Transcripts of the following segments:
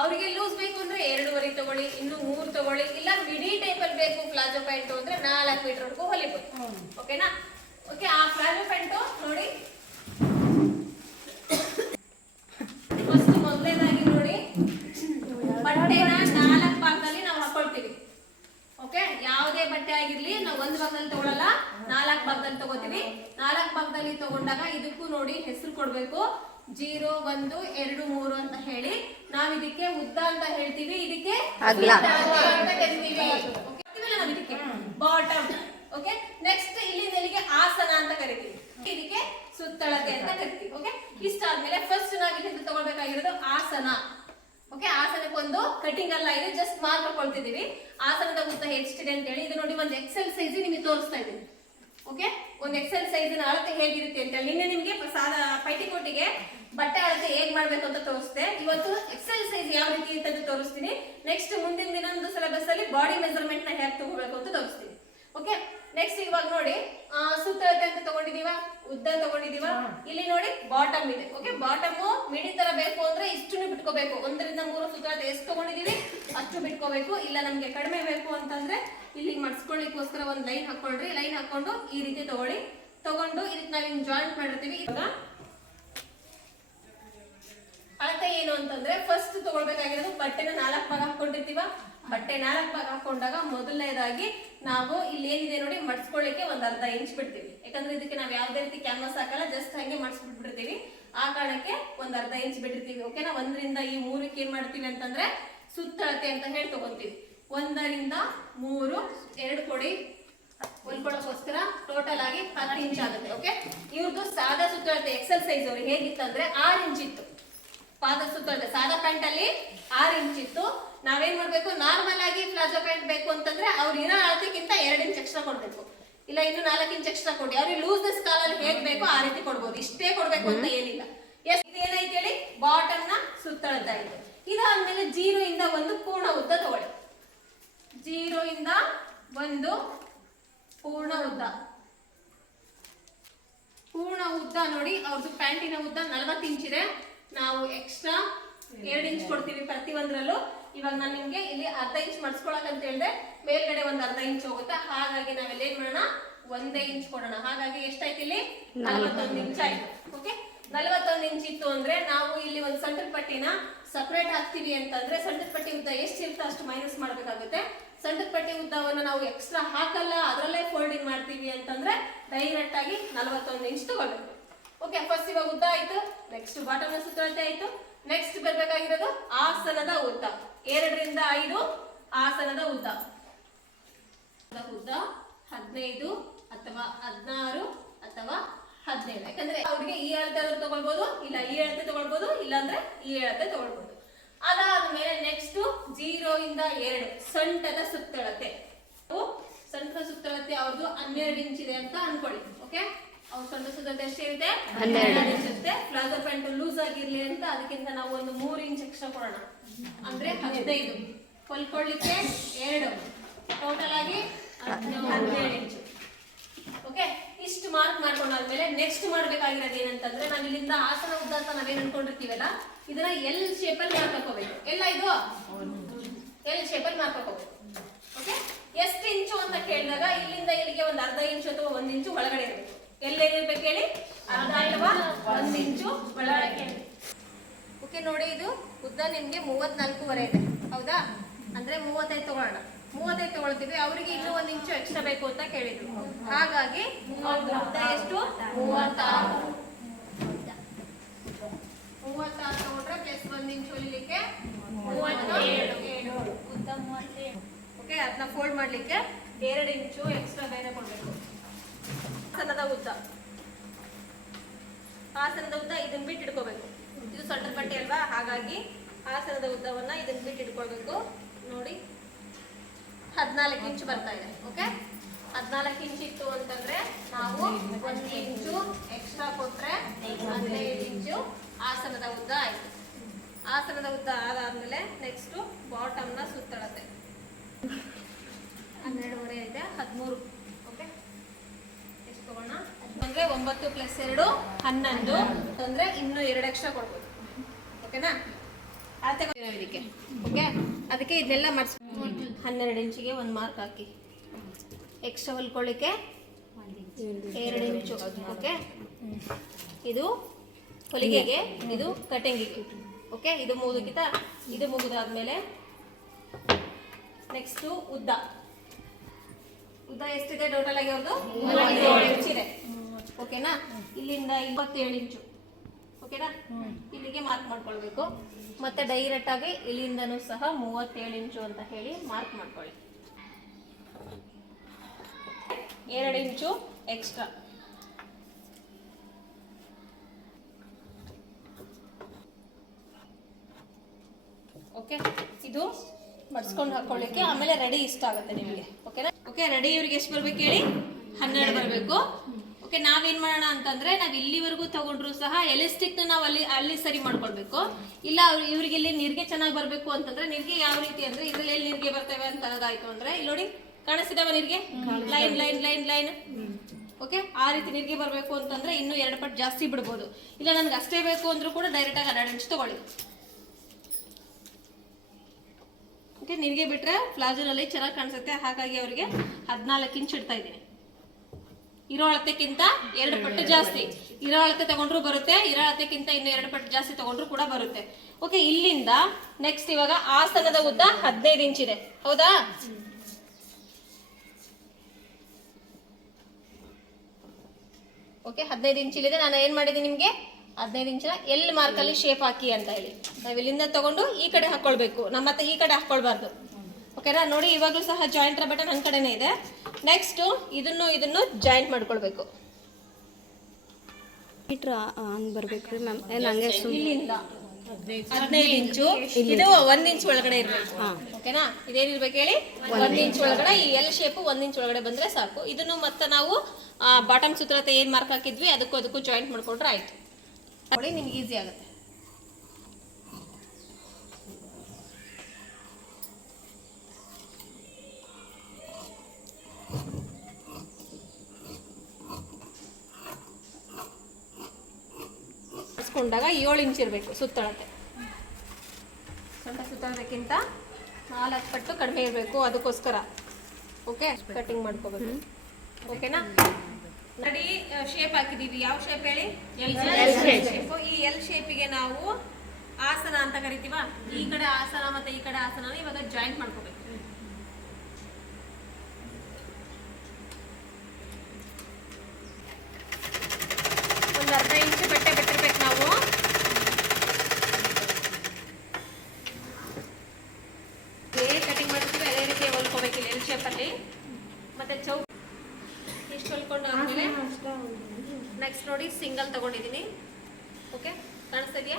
ಅವರಿಗೆ ಲೂಸ್ ಬೇಕು ಅಂದ್ರೆ ಎರಡೂವರೆ ತಗೊಳ್ಳಿ ಇನ್ನು ಮೂರು ತಗೊಳ್ಳಿ ಇಲ್ಲ ಮಿಡಿ ಟೈಪ್ ಅಲ್ಲಿ ಬೇಕು ಪ್ಲಾಜೋ ಪ್ಯಾಂಟ್ ಅಂದ್ರೆ ನಾಲ್ಕು ಮೀಟರ್ ವರೆಗೂ ಹೊಲಿಬೋದು. ಓಕೆನಾ ಓಕೆ ಆ ಪ್ಲಾಜೋ ಪ್ಯಾಂಟು ನೋಡಿ. ಫಸ್ಟ್ ಮೊದಲನೇದಾಗಿ ನೋಡಿ. ಬಟ್ಟೆನ ನಾಲ್ಕು ಭಾಗದಲ್ಲಿ ನಾವು ಹಾಕೊಳ್ತೀವಿ. ಓಕೆ ಯಾವುದೇ ಬಟ್ಟೆ ಆಗಿರ್ಲಿ ನಾವು ಒಂದು ಭಾಗದಲ್ಲಿ ತಗೊಳಲ್ಲ ನಾಲ್ಕು ಭಾಗದಲ್ಲಿ ತಗೋತೀವಿ. ನಾಲ್ಕು ಭಾಗದಲ್ಲಿ ತಗೊಂಡಾಗ ಇದಕ್ಕೂ ನೋಡಿ ಹೆಸರು ಕೊಡ್ಬೇಕು. ಜೀರೋ ಒಂದು ಎರಡು ಮೂರು ಅಂತ ಹೇಳಿ ನಾವ್ ಇದಕ್ಕೆ ಉದ್ದ ಅಂತ ಹೇಳ್ತೀವಿ. ಇದಕ್ಕೆ ಅಗಲ. ಸುತ್ತಳತೆ ಅಂತ ಕರಿತೀವಿ. Okay? ನಾವು ಇದಕ್ಕೆ ಬಾಟಮ್ ಓಕೆ ನೆಕ್ಸ್ಟ್ ಇಲ್ಲಿ ಇಲ್ಲಿಗೆ ಆಸನ ಅಂತ ಕರಿತೀವಿ. ಇದಕ್ಕೆ ಸುತ್ತಳತೆ ಅಂತ ಕರಿತೀವಿ. ಓಕೆ ಇಷ್ಟಾದ್ಮೇಲೆ ಫಸ್ಟ್ ನಾವ್ ಇಲ್ಲಿಂದ ತಗೊಳ್ಬೇಕಾಗಿರೋದು ಆಸನ. ಓಕೆ ಆಸನಕ್ಕೊಂದು ಕಟಿಂಗ್ ಅಲ್ಲ ಇದೆ ಜಸ್ಟ್ ಮಾರ್ಕ್ ಹಾಕೊಳ್ತಿದೀವಿ ಆಸನದ ಉದ್ದ ಎಷ್ಟಿದೆ ಅಂತ ಹೇಳಿ ಇದು ನೋಡಿ ಒಂದು ಎಕ್ಸೆಲ್ ಸೈಜ್ ನಿಮಗೆ ತೋರಿಸ್ತಾ ಇದ್ದೀನಿ. ಓಕೆ ಒಂದು ಎಕ್ಸೆಲ್ ಸೈಜ್ ಅಳತೆ ಹೇಗಿರುತ್ತೆ ಅಂತ ಹೇಳಿ. ನಿನ್ನೆ ನಿಮಗೆ ಸಾದ ಪೈಟಿಕೋಟಿಗೆ ಬಟ್ಟೆ ಅಳತೆ ಹೇಗೆ ಮಾಡಬೇಕು ಅಂತ ತೋರಿಸ್ದೆ. ಇವತ್ತು ಎಕ್ಸೆಲ್ ಸೈಜ್ ಯಾವ ರೀತಿ ಅಂತ ತೋರಿಸ್ತೀನಿ. ನೆಕ್ಸ್ಟ್ ಮುಂದಿನ ದಿನದ ಸಿಲೆಬಸ್ ಅಲ್ಲಿ ಬಾಡಿ ಮೆಜರ್ಮೆಂಟ್ನ ಹೇಗೆ ತಗೋಬೇಕು ಅಂತ ತೋರಿಸ್ತೀನಿ. ಓಕೆ ನೆಕ್ಸ್ಟ್ ಇವಾಗ ನೋಡಿ ಸುತ್ತ ಅಳತೆ ಅಂತ ತಗೊಂಡಿದೀವ? ಉದ್ದ ತಗೊಂಡಿದೀವ? ಇಲ್ಲಿ ನೋಡಿ ಬಾಟಮ್ ಇದೆ. ಓಕೆ ಬಾಟಮ್ ಮಿಡಿ ತರ ಬೇಕು ಅಂದ್ರೆ ಇಷ್ಟನ್ನು ಬಿಟ್ಕೋಬೇಕು. ಒಂದರಿಂದ ಮೂರು ಸುತ್ತ ಎಷ್ಟು ತಗೊಂಡಿದೀವಿ? ಅಷ್ಟು ಬಿಟ್ಕೋಬೇಕು. ಇಲ್ಲ ನಮ್ಗೆ ಕಡಿಮೆ ಬೇಕು ಅಂತಂದ್ರೆ ಮಡ್ಸ್ಕೊಳ್ಳಿಕ್ಕೋಸ್ಕರ ಒಂದು ಲೈನ್ ಹಾಕೊಳ್ರಿ ಲೈನ್ ಹಾಕೊಂಡು ಈ ರೀತಿ ತಗೊಳ್ಳಿ. ತಗೊಂಡು ಇದಕ್ಕೆ ನಾವು ಹಿಂಗ್ ಜಾಯಿಂಟ್ ಮಾಡಿರ್ತೀವಿ. ಇವಾಗ ಅಳತೆ ಏನು ಅಂತಂದ್ರೆ ಫಸ್ಟ್ ತಗೊಳ್ಬೇಕಾಗಿರೋದು ಬಟ್ಟೆನ ನಾಲ್ಕು ಭಾಗ ಹಾಕೊಂಡಿರ್ತೀವ ಬಟ್ಟೆ ನಾಲ್ಕು ಭಾಗ ಹಾಕೊಂಡಾಗ ಮೊದಲನೇದಾಗಿ ನಾವು ಇಲ್ಲಿ ಏನಿದೆ ನೋಡಿ, ಮಡ್ಸ್ಕೊಳ್ಳಿಕ್ಕೆ ಒಂದ್ ಅರ್ಧ ಇಂಚ್ ಬಿಡ್ತೀವಿ. ಯಾಕಂದ್ರೆ ಇದಕ್ಕೆ ನಾವು ಯಾವ್ದೇ ರೀತಿ ಕ್ಯಾನ್ವಾಸ್ ಹಾಕಲ್ಲ ಜಸ್ಟ್ ಹಂಗೆ ಮಡ್ಸ್ಬಿಟ್ಬಿಡ್ತೀವಿ. ಆ ಕಾರಣಕ್ಕೆ ಒಂದ್ ಅರ್ಧ ಇಂಚ್ ಬಿಟ್ಟಿರ್ತೀವಿ. ಓಕೆನಾ ಒಂದರಿಂದ ಈ ಮೂರಕ್ಕೆ ಏನ್ ಮಾಡ್ತೀವಿ ಅಂತಂದ್ರೆ ಸುತ್ತಳತೆ ಅಂತ ಹೇಳಿ ತಗೊಂತೀವಿ. ಒಂದರಿಂದ ಮೂರು, ಎರಡು ಕೊಡಿ. ಹೊಲ್ಕೊಳ್ಳೋಕೋಸ್ಕರ ಟೋಟಲ್ ಆಗಿ ಹತ್ತು ಇಂಚ್ ಆಗುತ್ತೆ ಓಕೆ ಇವ್ರದ್ದು ಸಾದಾ ಸುತ್ತಳತೆ ಎಕ್ಸೆಲ್ ಸೈಜ್ ಅವ್ರಿಗೆ ಹೇಗಿತ್ತಂದ್ರೆ ಆರು ಇಂಚ್ ಇತ್ತು. ಪಾದ ಸುತ್ತಳತೆ, ಸಾದಾ ಪ್ಯಾಂಟ್ ಅಲ್ಲಿ ಆರು ಇಂಚ್ ಇತ್ತು. ನಾವೇನ್ ಮಾಡ್ಬೇಕು? ನಾರ್ಮಲ್ ಆಗಿ ಪ್ಲಾಜೋ ಪ್ಯಾಂಟ್ ಬೇಕು ಅಂತಂದ್ರೆ ಅವ್ರು ಇರೋ ಅಳತೆಗಿಂತ ಎರಡು ಇಂಚ್ ಎಕ್ಸ್ಟ್ರಾ ಕೊಡ್ಬೇಕು. ಇಲ್ಲ, ಇನ್ನು ನಾಲ್ಕು ಇಂಚ್ ಎಕ್ಸ್ಟ್ರಾ ಕೊಡಿ. ಅವ್ರಿಗೆ ಲೂಸ್ನೆಸ್ ಕಾಲಲ್ಲಿ ಹೇಗ್ ಬೇಕೋ ಆ ರೀತಿ ಕೊಡ್ಬೋದು. ಇಷ್ಟೇ ಕೊಡ್ಬೇಕು ಅಂತ ಏನಿಲ್ಲ. ಎಸ್ ಇದು ಏನೈತೆ ಹೇಳಿ? ಬಾಟಮ್ನ ಸುತ್ತಳತೆ ಆಯ್ತು. ಇದಾದ್ಮೇಲೆ ಜೀರೋ ಇಂದ ಒಂದು ಪೂರ್ಣ ಉದ್ದ ತಗೊಳ್ಳಿ. ಜೀರೋ ಇಂದ ಒಂದು ಪೂರ್ಣ ಉದ್ದ. ಪೂರ್ಣ ಉದ್ದ ನೋಡಿ ಅವ್ರದ್ದು ಪ್ಯಾಂಟಿನ ಉದ್ದ ನಲವತ್ತು ಇಂಚ್ ಇದೆ. ನಾವು ಎಕ್ಸ್ಟ್ರಾ ಎರಡು ಇಂಚ್ ಕೊಡ್ತೀವಿ ಪ್ರತಿ ಒಂದರಲ್ಲೂ. ಇವಾಗ ನಾನು ನಿಮ್ಗೆ ಇಲ್ಲಿ ಅರ್ಧ ಇಂಚ್ ಮಡ್ಸ್ಕೊಳಕ್ ಅಂತ ಹೇಳಿದೆ, ಮೇಲ್ಗಡೆ ಒಂದ್ ಅರ್ಧ ಇಂಚ್ ಹೋಗುತ್ತೆ. ಹಾಗಾಗಿ ನಾವೆಲ್ಲ ಏನ್ ಮಾಡೋಣ? ಒಂದೇ ಇಂಚ್ ಕೊಡೋಣ. ಹಾಗಾಗಿ ಎಷ್ಟಾಯ್ತು ಇಲ್ಲಿ? ನಲವತ್ತೊಂದು ಇಂಚ್ ಆಯ್ತು. ಓಕೆ ನಲವತ್ತೊಂದು ಇಂಚ್ ಇತ್ತು ಅಂದ್ರೆ ನಾವು ಇಲ್ಲಿ ಒಂದು ಸಂಟರ್ ಪಟ್ಟಿನ ಸಪ್ರೇಟ್ ಹಾಕ್ತೀವಿ ಅಂತಂದ್ರೆ ಸಂಟರ್ ಪಟ್ಟಿ ಉದ್ದ ಎಷ್ಟು ಇರುತ್ತೋ ಅಷ್ಟು ಮೈನಸ್ ಮಾಡ್ಬೇಕಾಗುತ್ತೆ. ಸಣ್ಣ ಪಟ್ಟಿ ಉದ್ದವನ್ನು ನಾವು ಎಕ್ಸ್ಟ್ರಾ ಹಾಕಲ್ಲ, ಅದರಲ್ಲೇ ಫೋಲ್ಡಿಂಗ್ ಮಾಡ್ತೀವಿ ಅಂತಂದ್ರೆ ಡೈರೆಕ್ಟ್ ಆಗಿ ನಲವತ್ತೊಂದು ಇಂಚ್ ತಗೊಳ್ಬೇಕು. ಓಕೆ ಫಸ್ಟ್ ಇವಾಗ ಉದ್ದ ಆಯ್ತು ನೆಕ್ಸ್ಟ್ ಬಾಟಮ್ ಸುತ್ತಳತೆ ಆಯ್ತು. ನೆಕ್ಸ್ಟ್ ಬರ್ಬೇಕಾಗಿರೋದು ಆಸನದ ಉದ್ದ. ಎರಡರಿಂದ ಐದು ಆಸನದ ಉದ್ದ. ಉದ್ದ ಹದಿನೈದು ಅಥವಾ ಹದಿನಾರು ಅಥವಾ ಹದಿನೇಳು. ಯಾಕಂದ್ರೆ ಅವ್ರಿಗೆ ಈ ಅಳತೆ ಆದ್ರೂ ತಗೊಳ್ಬೋದು, ಇಲ್ಲ ಈ ಅಳತೆ ತಗೊಳ್ಬಹುದು ಇಲ್ಲಾಂದ್ರೆ ಈ ಈ ಅಳತೆ ತಗೊಳ್ಬೋದು ಅದಾದ್ಮೇಲೆ ನೆಕ್ಸ್ಟ್ ಜೀರೋ ಇಂದ ಎರಡು ಸಂಟದ ಸುತ್ತಳತೆ. ಸಂಟದ ಸೊಂಟದ ಸುತ್ತಳತೆ ಅವ್ರದ್ದು ಹನ್ನೆರಡು ಇಂಚ್ ಇದೆ ಅಂತ ಅನ್ಕೊಳ್ಳಿ ಓಕೆ ಅವ್ರ ಸಂಟ ಸುತ್ತಳತೆ ಎಷ್ಟಿರುತ್ತೆ ಹನ್ನೆರಡು. ಇಂಚ್ ಇರುತ್ತೆ. ಪ್ಲಾಜೋ ಪ್ಯಾಂಟ್ ಲೂಸ್ ಆಗಿರ್ಲಿ ಅಂತ ಅದಕ್ಕಿಂತ ನಾವು ಒಂದು ಮೂರು ಇಂಚ್ ಎಕ್ಸ್ಟ್ರಾ ಕೊಡೋಣ. ಅಂದ್ರೆ ಹದಿನೈದು. ಕೊಲ್ಕೊಳ್ಳಿಕ್ಕೆ ಎರಡು. ಟೋಟಲ್ ಆಗಿ ಹದಿನೇಳು ಇಂಚು ಓಕೆ ಇಷ್ಟು ಮಾರ್ಕ್ ಮಾಡ್ಕೊಂಡಾದ್ಮೇಲೆ ನೆಕ್ಸ್ಟ್ ಮಾಡ್ಬೇಕಾಗಿರೋದು ಏನಂತಂದ್ರೆ ನಾವು ಇಲ್ಲಿಂದ ಆಸನ ಉದ್ದ ಅಂತ ನಾವೇನ್ ಅನ್ಕೊಂಡಿರ್ತೀವಲ್ಲ, ಇದನ್ನ ಎಲ್ ಶೇಪ್ ಅಲ್ಲಿ ಮಾರ್ಕ್ ಹಾಕೋಬೇಕು. ಎಲ್ಲ ಇದು? ಎಲ್ ಶೇಪ್ ಅಲ್ಲಿ ಮಾರ್ಕ್ ಹಾಕೋಬೇಕು. ಓಕೆ ಎಷ್ಟು ಇಂಚು ಅಂತ ಕೇಳಿದಾಗ ಇಲ್ಲಿಂದ ಇಲ್ಲಿಗೆ ಒಂದು ಅರ್ಧ ಇಂಚು ಅಥವಾ ಒಂದ್ ಇಂಚು ಒಳಗಡೆ ಇರಬೇಕು. ಎಲ್ಲೇನಿರ್ಬೇಕು ಹೇಳಿ? ಅರ್ಧ ಅಥವಾ ಒಂದ್ ಇಂಚು ಒಳಗಡೆ. ಓಕೆ ನೋಡಿ ಇದು ಉದ್ದ ನಿಮ್ಗೆ ಮೂವತ್ನಾಲ್ಕೂವರೆ ಇದೆ. ಹೌದಾ? ಅಂದ್ರೆ ಮೂವತ್ತೈದು ತಗೊಳ್ಳೋಣ. ಮೂವತ್ತೈದು ತಗೊಳ್ತೀವಿ. ಅವರಿಗೆ ಇನ್ನೂ ಒಂದ್ ಇಂಚು ಎಕ್ಸ್ಟ್ರಾ ಬೇಕು ಅಂತ ಕೇಳಿದ್ರು. ಹಾಗಾಗಿ ಎಷ್ಟು? ಮೂವತ್ತಾರು. ಮೂವತ್ತಾರು ತಗೊಂಡ್ರೆ ಪ್ಲಸ್ ಒಂದ್ ಇಂಚು ಹೊಲಿಲಿಕ್ಕೆ ಓಕೆ ಅದನ್ನ ಫೋಲ್ಡ್ ಮಾಡ್ಲಿಕ್ಕೆ ಎರಡು ಇಂಚು ಎಕ್ಸ್ಟ್ರಾ ಬೇರೆ ಕೊಡ್ಬೇಕು. ಆಸನದ ಉದ್ದ. ಆಸನದ ಉದ್ದ ಇದನ್ನ ಬಿಟ್ಟು ಇಟ್ಕೋಬೇಕು. ಇದು ಸೊಂಟದ ಪಟ್ಟಿ ಅಲ್ವಾ? ಹಾಗಾಗಿ ಆಸನದ ಉದ್ದವನ್ನ ಇದನ್ನ ಬಿಟ್ಟು ಇಟ್ಕೊಳ್ಬೇಕು. ನೋಡಿ. ಹದಿನಾಲ್ಕು ಇಂಚು ಬರ್ತಾ ಇದೆ ಓಕೆ? ಹದಿನಾಲ್ಕು ಇಂಚ್ ಇತ್ತು ಅಂತಂದ್ರೆ ನಾವು ಒಂದು ಇಂಚು ಎಕ್ಸ್ಟ್ರಾ ಕೊಟ್ರೆ ಹದಿನೈದು ಇಂಚು ಆಸನದ ಉದ್ದ ಆಯ್ತು. ಆಸನದ ಉದ್ದ ಆದಾದ್ಮೇಲೆ ನೆಕ್ಸ್ಟ್ ಬಾಟಮ್ನ ಸುತ್ತಳತೆ ಹನ್ನೆರಡುವರೆ ಇದೆ ಹದಿಮೂರು ಓಕೆ? ಎಷ್ಟು ತಗೋಣ? ಅಂದ್ರೆ ಒಂಬತ್ತು ಪ್ಲಸ್ ಎರಡು ಹನ್ನೊಂದು. ಅಂದ್ರೆ ಇನ್ನು ಎರಡು ಎಕ್ಸ್ಟ್ರಾ ಕೊಡ್ಬೋದು ಓಕೆನಾ? ಇದಕ್ಕೆ. ಓಕೆ ಅದಕ್ಕೆ ಇದನ್ನೆಲ್ಲ ಮಾಡಿಸ್ ಹನ್ನೆರಡು ಇಂಚಿಗೆ ಒಂದು ಮಾರ್ಕ್ ಹಾಕಿ. ಎಕ್ಸ್ಟ್ರಾ ಹೊಲ್ಕೊಳ್ಳಿಕ್ಕೆ ಎರಡು ಇಂಚು. ಓಕೆ ಇದು ಹೊಲಿಗೆಗೆ, ಇದು ಕಟಿಂಗಿಗೆ. ಓಕೆ ಇದು ಮುಗಿದಕ್ಕಿಂತ ಇದು ಮುಗಿದಾದ್ಮೇಲೆ ನೆಕ್ಸ್ಟು ಉದ್ದ. ಉದ್ದ ಎಷ್ಟಿದೆ ಟೋಟಲ್ ಆಗಿ ಒಂದು ಇಂಚಿದೆ ಓಕೆನಾ ಇಲ್ಲಿಂದ ಇಪ್ಪತ್ತೇಳು ಇಂಚು. ಓಕೆನಾ ಇಲ್ಲಿಗೆ ಮಾರ್ಕ್ ಮಾಡ್ಕೊಳ್ಬೇಕು. ಮತ್ತೆ ಡೈರೆಕ್ಟ್ ಆಗಿ ಇಲ್ಲಿಂದನೂ ಸಹ ಮೂವತ್ತೇಳು ಇಂಚು ಅಂತ ಹೇಳಿ ಮಾರ್ಕ್ ಮಾಡ್ಕೊಳ್ಳಿ. ಎರಡು ಇಂಚು ಎಕ್ಸ್ಟ್ರಾ ಓಕೆ ಇದು ಮಡ್ಸ್ಕೊಂಡು ಹಾಕೊಳ್ಳಿಕ್ಕೆ ಆಮೇಲೆ ರೆಡಿ ಇಷ್ಟ ಆಗುತ್ತೆ ನಿಮಗೆ. ಓಕೆನಾ ಓಕೆ ರೆಡಿ ಇವ್ರಿಗೆ ಎಷ್ಟು ಬರ್ಬೇಕು ಹೇಳಿ? ಹನ್ನೆರಡು ಬರಬೇಕು. ಓಕೆ ನಾವೇನ್ ಮಾಡೋಣ ಅಂತಂದ್ರೆ ನಾವ್ ಇಲ್ಲಿವರೆಗೂ ತಗೊಂಡ್ರು ಸಹ ಎಲಿಸ್ಟಿಕ್ ನಾವು ಅಲ್ಲಿ ಅಲ್ಲಿ ಸರಿ ಮಾಡ್ಕೊಳ್ಬೇಕು. ಇಲ್ಲ ಅವ್ರು ಇವ್ರಿಗೆ ಇಲ್ಲಿ ನೀರ್ಗೆ ಚೆನ್ನಾಗಿ ಬರಬೇಕು ಅಂತಂದ್ರೆ ನೀರ್ಗೆ ಯಾವ ರೀತಿ ಅಂದ್ರೆ ಇದ್ರಲ್ಲಿ ಎಲ್ಲಿ ನೀರ್ಗೆ ಬರ್ತವೆ ಅಂತ ಅನ್ನೋದಾಯ್ತು ಅಂದ್ರೆ ಇಲ್ಲಿ ನೋಡಿ ಕಾಣಿಸ್ತಿದಾವ ನೀರ್ಗೆ? Line line line line. Okay? ಆ ರೀತಿ ನೀರಿಗೆ ಬರಬೇಕು ಅಂತಂದ್ರೆ ಇನ್ನು ಎರಡು ಪಟ್ಟು ಜಾಸ್ತಿ ಬಿಡ್ಬೋದು. ಇಲ್ಲ ನನ್ಗೆ ಅಷ್ಟೇ ಬೇಕು ಅಂದ್ರೂ ಕೂಡ ಡೈರೆಕ್ಟ್ ಆಗಿ ಹನ್ನೆರಡು ಇಂಚ್ ತಗೊಳ್ಳಿ. ಓಕೆ? ನಿರ್ಗೆ ಬಿಟ್ರೆ ಪ್ಲಾಜೋನಲ್ಲಿ ಚೆನ್ನಾಗಿ ಕಾಣಿಸುತ್ತೆ. ಹಾಗಾಗಿ ಅವರಿಗೆ ಹದಿನಾಲ್ಕು ಇಂಚ್ ಇಡ್ತಾ ಇದ್ದೀನಿ. ಇರೋ ಅಳತೆಕ್ಕಿಂತ ಎರಡು ಪಟ್ಟು ಜಾಸ್ತಿ. ಇರೋ ಅಳತೆ ತಗೊಂಡ್ರು ಬರುತ್ತೆ, ಇರೋ ಅಳತೆಕ್ಕಿಂತ ಇನ್ನು ಎರಡು ಪಟ್ಟು ಜಾಸ್ತಿ ತಗೊಂಡ್ರು ಕೂಡ ಬರುತ್ತೆ. ಓಕೆ ಇಲ್ಲಿಂದ ನೆಕ್ಸ್ಟ್ ಇವಾಗ ಆಸನದ ಉದ್ದ ಹದಿನೈದು ಇಂಚ್ ಇದೆ. ಹೌದಾ? ಓಕೆ ಹದಿನೈದು ಇಂಚ್ ಇಲ್ಲಿದೆ. ನಾನು ಏನ್ ಮಾಡಿದೆ ನಿಮಗೆ? ಹದಿನೈದು ಇಂಚಿನ ಎಲ್ ಮಾರ್ಕಲ್ಲಿ ಶೇಪ್ ಹಾಕಿ ಅಂತ ಹೇಳಿ. ನಾವು ಇಲ್ಲಿಂದ ತಗೊಂಡು ಈ ಕಡೆ ಹಾಕೊಳ್ಬೇಕು. ನಮ್ಮ ಈ ಕಡೆ ಹಾಕೊಳ್ಬಾರ್ದು. ಓಕೆನಾ ನೋಡಿ, ಇವಾಗಲೂ ಸಹ ಜಾಯಿಂಟ್ ಬಟನ್ ನನ್ನ ಕಡೆನೇ ಇದೆ. ನೆಕ್ಸ್ಟ್ ಇದನ್ನು ಇದನ್ನು ಜಾಯಿಂಟ್ ಮಾಡ್ಕೊಳ್ಬೇಕು. ಮೀಟ್ರ್ ಹಂಗೆ ಬರಬೇಕು ಮ್ಯಾಮ್. ಏನು ಹಂಗೆ ಸುಮ್ಮನೆ ಇಲ್ಲಿಂದ. ಹದಿನೈದು ಇಂಚು. ಇದು ಒಂದ್ ಇಂಚ್ ಒಳಗಡೆ ಇರ್ಬೇಕು. ಓಕೆನಾ ಇದೇನಿರ್ಬೇಕು ಹೇಳಿ? ಒಂದ್ ಇಂಚ್. ಒಳಗಡೆ ಈ ಎಲ್ ಶೇಪ್ ಒಂದ್ ಇಂಚ್ ಒಳಗಡೆ ಬಂದ್ರೆ ಸಾಕು. ಇದನ್ನು ಮತ್ತೆ ನಾವು ಬಾಟಮ್ ಸುತ್ತ ಏನ್ ಮಾರ್ಕ್ ಹಾಕಿದ್ವಿ ಅದಕ್ಕೂ ಅದಕ್ಕೂ ಜಾಯಿಂಟ್ ಮಾಡ್ಕೊಂಡ್ರೆ ಆಯ್ತು. ನೋಡಿ ನಿಮ್ಗೆ ಈಸಿ ಆಗುತ್ತೆ. ಮಾಡಿಸ್ಕೊಂಡಾಗ ಏಳು ಇಂಚ್ ಇರಬೇಕು ಸುತ್ತಳತೆ. ಸೊಂಟ ಸುತ್ತಳತೆಕ್ಕಿಂತ ನಾಲ್ಕು ಪಟ್ಟು ಕಡಿಮೆ ಇರಬೇಕು ಅದಕ್ಕೋಸ್ಕರ. ಓಕೆ ಕಟಿಂಗ್ ಮಾಡ್ಕೋಬೇಕು. ಓಕೆನಾ ನಡಿ ಶೇಪ್ ಹಾಕಿದೀವಿ ಯಾವ ಶೇಪ್ ಹೇಳಿ? ಶೇಪ್ ಈ ಎಲ್ ಶೇಪಿಗೆ ನಾವು ಆಸನ ಅಂತ ಕರಿತೀವ? ಈ ಕಡೆ ಆಸನ ಮತ್ತೆ ಈ ಕಡೆ ಆಸನ ಇವಾಗ ಜಾಯಿಂಟ್ ಮಾಡ್ಕೋಬೇಕು ಒಂದು ಅರ್ಧ ಇಂಚ್ ಬಟ್ಟೆ ಬಿಟ್ಟಿರ್ಬೇಕು ನಾವು ಅದೇ ಕಟಿಂಗ್ ಮಾಡ್ತೀವಿ ಅದೇ ರೀತಿ ಹೊಲ್ಕೋಬೇಕು ಇಲ್ಲಿ ಎಲ್ ಶೇಪಲ್ಲಿ ಮತ್ತೆ ಚೌ ಇಷ್ಟು ಹೊಲ್ಕೊಂಡು ಆದ್ಮೇಲೆ ನೆಕ್ಸ್ಟ್ ನೋಡಿ ಸಿಂಗಲ್ ತಗೊಂಡಿದ್ದೀನಿ. ಓಕೆ ಕಾಣಿಸ್ತಾ ಇದೆಯಾ?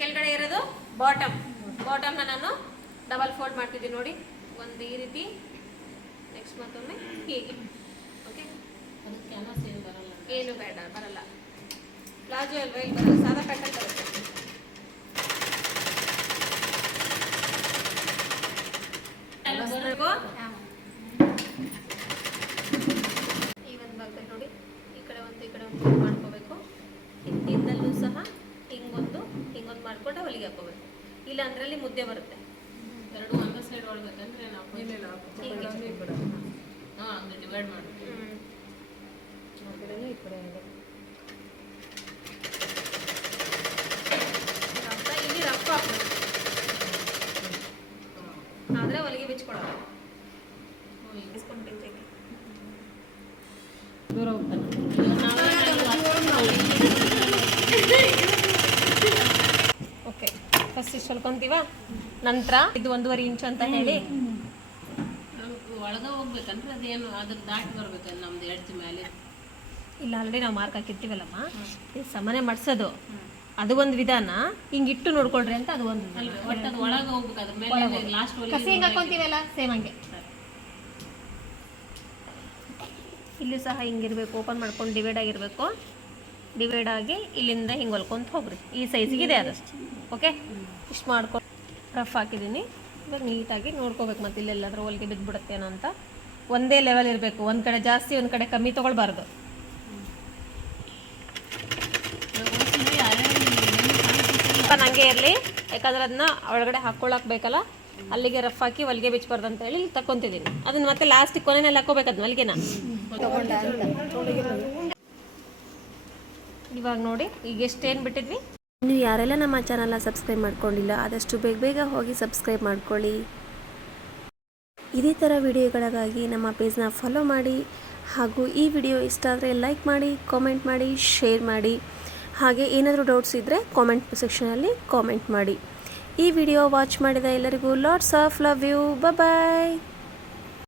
ಕೆಳಗಡೆ ಇರೋದು ಬಾಟಮ್ ಬಾಟಮ್ನ ನಾನು ಡಬಲ್ ಫೋಲ್ಡ್ ಮಾಡ್ತಿದ್ದೀನಿ ನೋಡಿ. ಒಂದು ಈ ರೀತಿ ನೆಕ್ಸ್ಟ್ ಮತ್ತೊಮ್ಮೆ ಹೀಗೆ. ಓಕೆ ಏನು ಬೇಡ ಬರಲ್ಲ. ಪ್ಲಾಜೋ ಅಲ್ವಾ? ಇಲ್ಲಿ ಬರಲ್ಲ ಸಾದಾ ಪ್ಯಾಟರ್ನ್ ಬರುತ್ತೆ ಬರ್ಬೇಕು? ಈ ಒಂದು ಭಾಗದಲ್ಲಿ ನೋಡಿ ಈ ಕಡೆ ಒಂದು ಈ ಕಡೆ ಒಂದು ಮಾಡ್ಕೋಬೇಕು ಹಿಂದಲ್ಲೂ ಸಹ ಹಿಂಗೊಂದು ಹಿಂಗೊಂದು ಮಾಡ್ಕೊಂಡು ಹೊಲಿಗೆ ಹಾಕೋಬೇಕು ಇಲ್ಲ ಅಂದ್ರಲ್ಲಿ ಮುದ್ದೆ ಬರುತ್ತೆ ಎರಡು ಒಂದೇ ಸೈಡ್ ಒಳಗಂದ್ರೆ ನಾವು ಹಂಗೆ ಡಿವೈಡ್ ಮಾಡ್ತೀವಿ ಹ್ಮ್. ರಫ್ತ ಇಲ್ಲಿ ರಫ್ ಹಾಕ್ಬೇಕು ಆದ್ರೆ ಹೊಲಿಗೆ ಬಿಚ್ಕೊಳ್ಳೋದು ಇಸ್ಕೊಂಡು ತಿಂತೀನಿ ದೂರ ಹೋಗ್ತಾನೆ ಓಕೆ ಹೊಲ್ಕೊಂತೀವ ನಂತರ ಇದು ಒಂದೂವರೆ ಇಂಚು ಅಂತ ಹೇಳಿ. ಒಳಗ ಹೋಗ್ಬೇಕಂದ್ರೆ ಅದೇನು ಅದ್ರ ದಾಟಿ ಬರ್ಬೇಕಲ್ಲ ನಮ್ದು ಎಡ್ಜ್ ಮೇಲೆ. ಇಲ್ಲ ಆಲ್ರೆಡಿ ನಾವು ಮಾರ್ಕ್ ಹಾಕಿರ್ತೀವಲ್ಲಮ್ಮ? ಇದು ಸಮನೆ ಮಾಡ್ಸೋದು. ಅದು ಒಂದು ವಿಧಾನ. ಹಿಂಗಿಟ್ಟು ನೋಡ್ಕೊಳ್ರಿ ಅಂತ ಅದು ಒಂದು. ಒಟ್ಟು ಅದು ಒಳಗೆ ಹೋಗ್ಬೇಕು ಅದ್ರ ಮೇಲೆ ಲಾಸ್ಟ್ ಕಸಿ ಹಿಂಗೆ ಹಾಕೊಂತೀವಲ್ಲ? ಸೇಮ್ ಹಂಗೆ. ಇಲ್ಲಿ ಸಹ ಹಿಂಗಿರ್ಬೇಕು ಓಪನ್ ಮಾಡ್ಕೊಂಡು ಡಿವೈಡ್ ಆಗಿರ್ಬೇಕು. ಡಿವೈಡ್ ಆಗಿ ಇಲ್ಲಿಂದ ಹಿಂಗೆ ಹೊಲ್ಕೊಂತ ಹೋಗ್ರಿ. ಈ ಸೈಜ್ಗಿದೆ ಇದೆ ಅದಷ್ಟು ಓಕೆ ಇಷ್ಟು ಮಾಡ್ಕೊಂಡು ರಫ್ ಹಾಕಿದ್ದೀನಿ ಇವಾಗ ನೀಟಾಗಿ ನೋಡ್ಕೋಬೇಕು ಮತ್ತೆ ಇಲ್ಲೆಲ್ಲಾದ್ರೂ ಹೊಲಿಗೆ ಬಿದ್ದುಬಿಡುತ್ತೇನೋ ಅಂತ. ಒಂದೇ ಲೆವೆಲ್ ಇರಬೇಕು. ಒಂದು ಕಡೆ ಜಾಸ್ತಿ, ಒಂದು ಕಡೆ ಕಮ್ಮಿ ತೊಗೊಳ್ಬಾರ್ದು. ಸ್ವಲ್ಪ ನಂಗೆ ಇರಲಿ. ಯಾಕಂದ್ರೆ ಅದನ್ನ ಒಳಗಡೆ ಹಾಕ್ಕೊಳಕ್ ಬೇಕಲ್ಲ? ಅಲ್ಲಿಗೆ ರಫ್ ಹಾಕಿ ಹೊಲಿಗೆ ಬಿಚ್ಚಬಾರ್ದು ಅಂತ ಹೇಳಿ ತಕೊಂತಿದ್ದೀನಿ ಅದನ್ನ ಮತ್ತೆ ಲಾಸ್ಟಿಗೆ ಕೊನೆಯಲ್ಲಿ ಹಾಕೋಬೇಕು ಅದನ್ನ ಹೊಲಿಗೆನ ಇವಾಗ ನೋಡಿ, ಈಗ ಎಷ್ಟೇನು ಬಿಟ್ಟಿದ್ವಿ? ನೀವು ಯಾರೆಲ್ಲ ನಮ್ಮ ಚಾನಲ್ನ ಸಬ್ಸ್ಕ್ರೈಬ್ ಮಾಡ್ಕೊಂಡಿಲ್ಲ, ಆದಷ್ಟು ಬೇಗ ಬೇಗ ಹೋಗಿ ಸಬ್ಸ್ಕ್ರೈಬ್ ಮಾಡ್ಕೊಳ್ಳಿ. ಇದೇ ಥರ ವಿಡಿಯೋಗಳಿಗಾಗಿ ನಮ್ಮ ಪೇಜ್ನ ಫಾಲೋ ಮಾಡಿ, ಹಾಗೂ ಈ ವಿಡಿಯೋ ಇಷ್ಟ ಆದರೆ ಲೈಕ್ ಮಾಡಿ ಕಾಮೆಂಟ್ ಮಾಡಿ ಶೇರ್ ಮಾಡಿ. ಹಾಗೆ ಏನಾದರೂ ಡೌಟ್ಸ್ ಇದ್ದರೆ ಕಾಮೆಂಟ್ ಸೆಕ್ಷನಲ್ಲಿ ಕಾಮೆಂಟ್ ಮಾಡಿ. ಈ ವಿಡಿಯೋ ವಾಚ್ ಮಾಡಿದ ಎಲ್ಲರಿಗೂ lots of love you bye